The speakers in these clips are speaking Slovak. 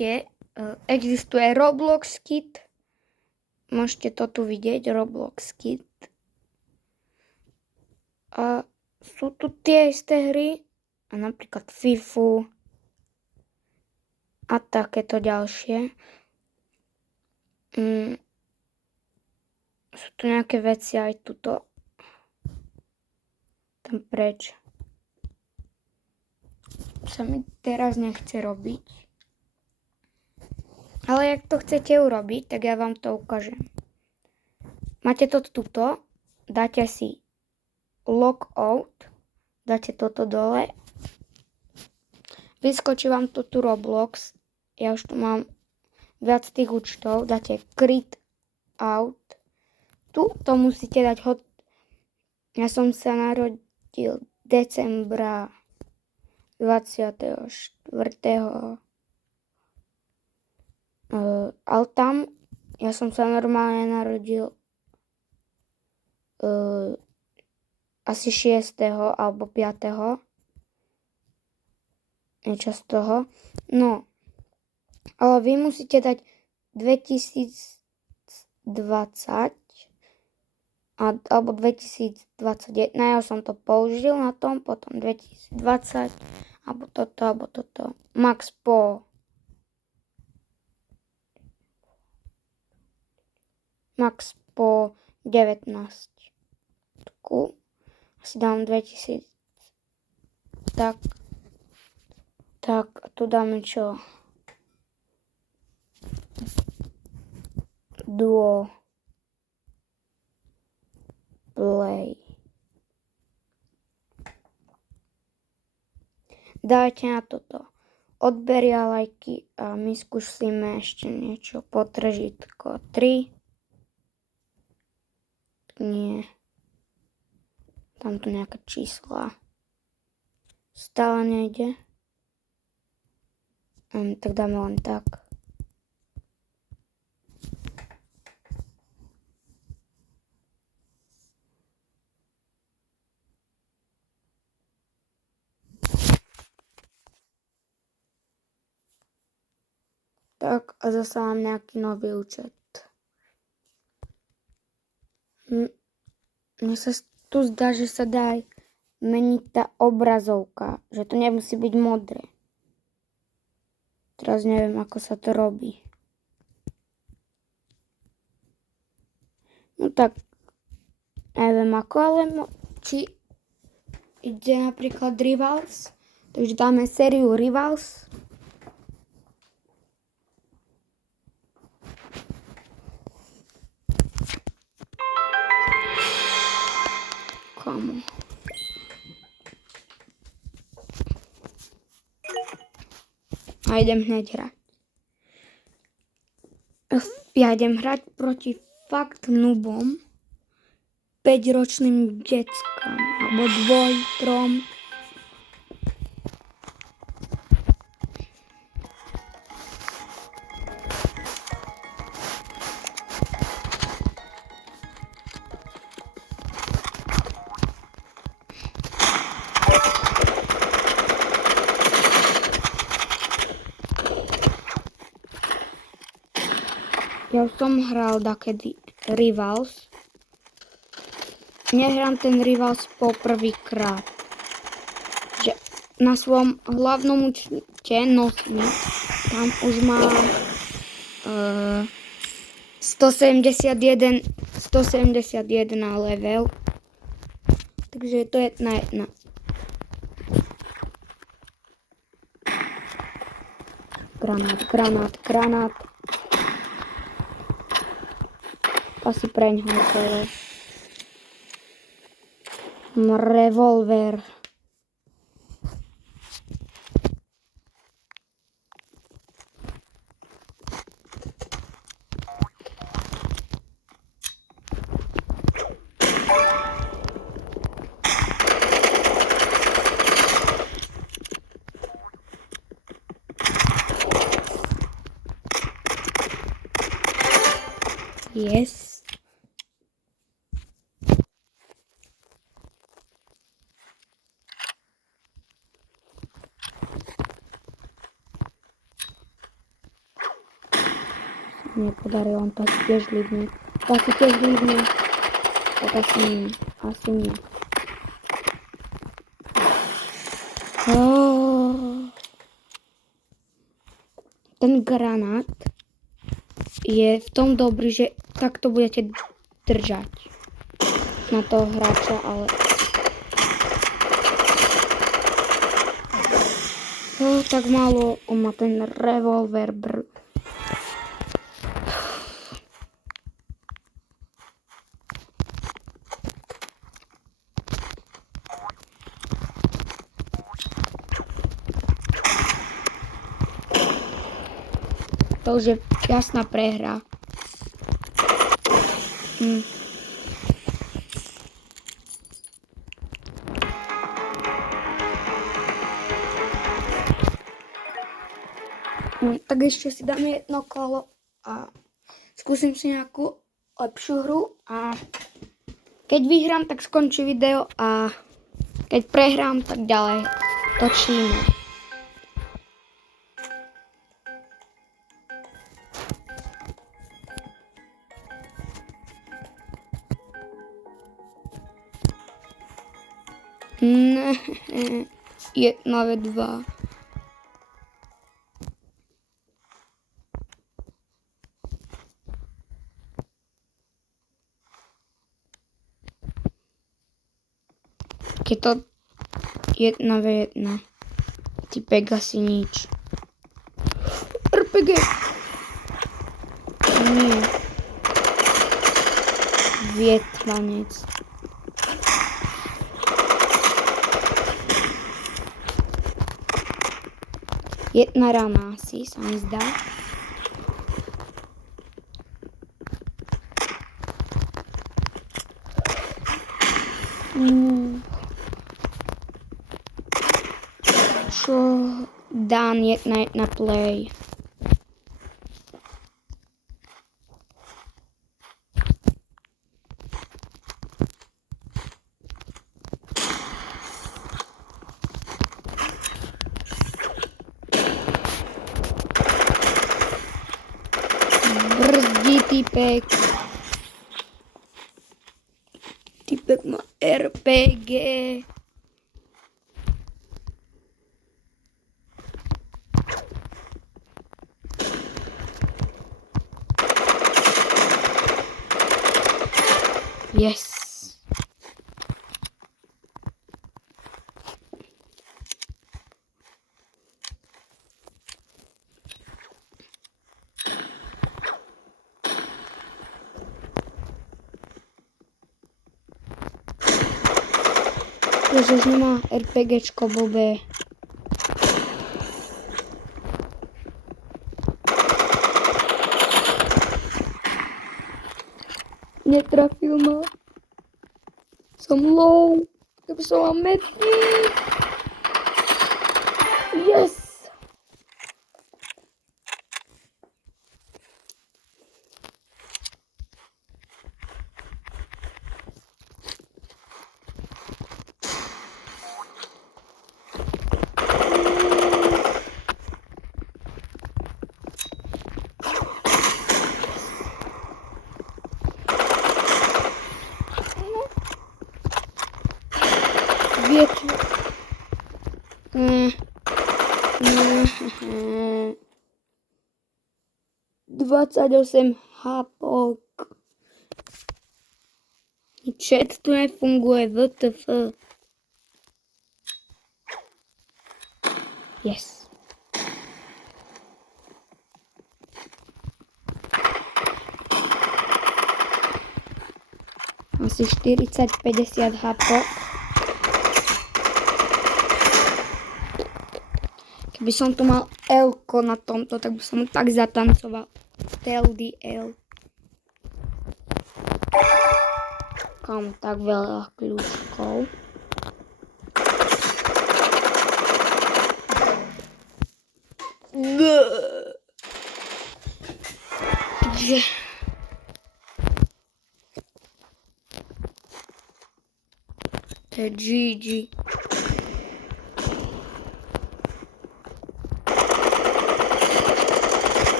chcete, existuje Roblox Kit. Môžete to tu vidieť, Roblox Kit. A sú tu tie isté hry, a napríklad FIFU a takéto ďalšie. Sú tu nejaké veci aj tuto. Tam preč. Sa mi teraz nechce robiť. Ale ak to chcete urobiť, tak ja vám to ukážem. Máte to tuto, dáte si logout, dáte toto dole. Vyskočí vám to tu Roblox. Ja už tu mám viac tých účtov. Dáte create out. Tu to musíte dať Ja som sa narodil decembra 24. Ale tam ja som sa normálne narodil asi 6. alebo 5. Niečo z toho. No, ale vy musíte dať 2020 alebo 2021. Ja som to použil na tom, potom 2020 alebo toto. Max po 19. Si dám 2000. Tak, tu dáme čo? Duo Play. Dajte na toto odberia lajky a my skúsime ešte niečo. Potržitko 3. Nie. Tam tu nejaké čísla. Stále nejde. Tak dáme len tak. Tak a zase mám nejaký nový účet. Mne sa tu zdá, že sa dá aj meniť tá obrazovka. Že to nemusí byť modré. Teraz neviem, ako sa to robí. No tak, neviem ako, ale či ide napríklad Rivals. Takže dáme sériu Rivals. Komu? A idem hneď hrať. Ja idem hrať proti fakt noobom, 5-ročným deckám, alebo 2, 3. Ja som hral dakedy Rivals. Nehrám ten Rivals poprvýkrát. Že na svojom hlavnom účte Nosmith tam už mám 171 level. Takže to je 1-1. Granát. Asi preňho to je. Revolver. Yes. nepodarilo, on to asi tiež líbne. To asi tiež líbne. Tak asi nie. Asi nie. Ten granát je v tom dobrý, že takto budete držať na toho hráča, ale tak málo, on má ten revolver to už je jasná prehra. Tak ešte si dáme jedno kolo a skúsim si nejakú lepšiu hru a keď vyhrám, tak skončí video a keď prehrám, tak ďalej točíme. Jedna ve dva. Je to 1v1. Typek asi nič. RPG. Nie. Vietnamec. Jedna rana asi, sa mi zdá. Čo? Dan 1-1 play. Brzdí typek. Typek má RPG. Yes. Ježiš, nemá RPGčko blbé. Netrafil ma. Som low. Ja by som mal medkit. Yes. Viete. 28 hapok. Chat tu nefunguje, WTF. Yes. Asi 40-50 hapok. Keby som tu mal L-ko na tomto, tak by som tak zatancoval. Tell the L. Kam tak veľa kľúčkov. Takže to je GG.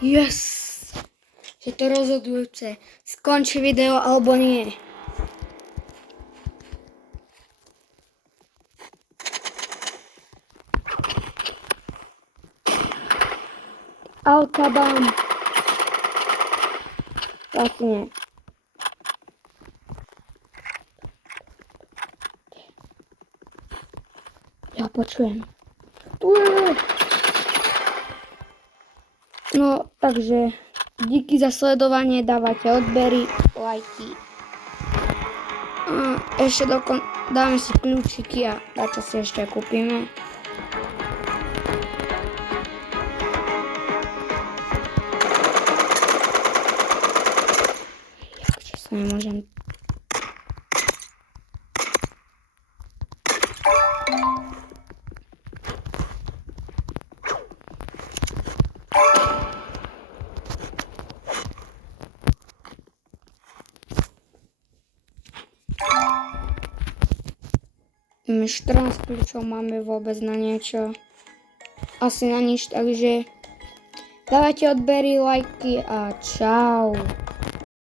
Yes! Je to rozhodujúce. Skončí video alebo nie. Alkabam. Asi nie. Ja počujem. Tu je. No, takže díky za sledovanie, dávajte odbery, lajky. A ešte dáme si kľúčiky a dačo si ešte kúpime. Jakže sa nemôžem... My 14 kľúčov máme vôbec na niečo. Asi na nič, takže dávajte odbery, lajky a čau.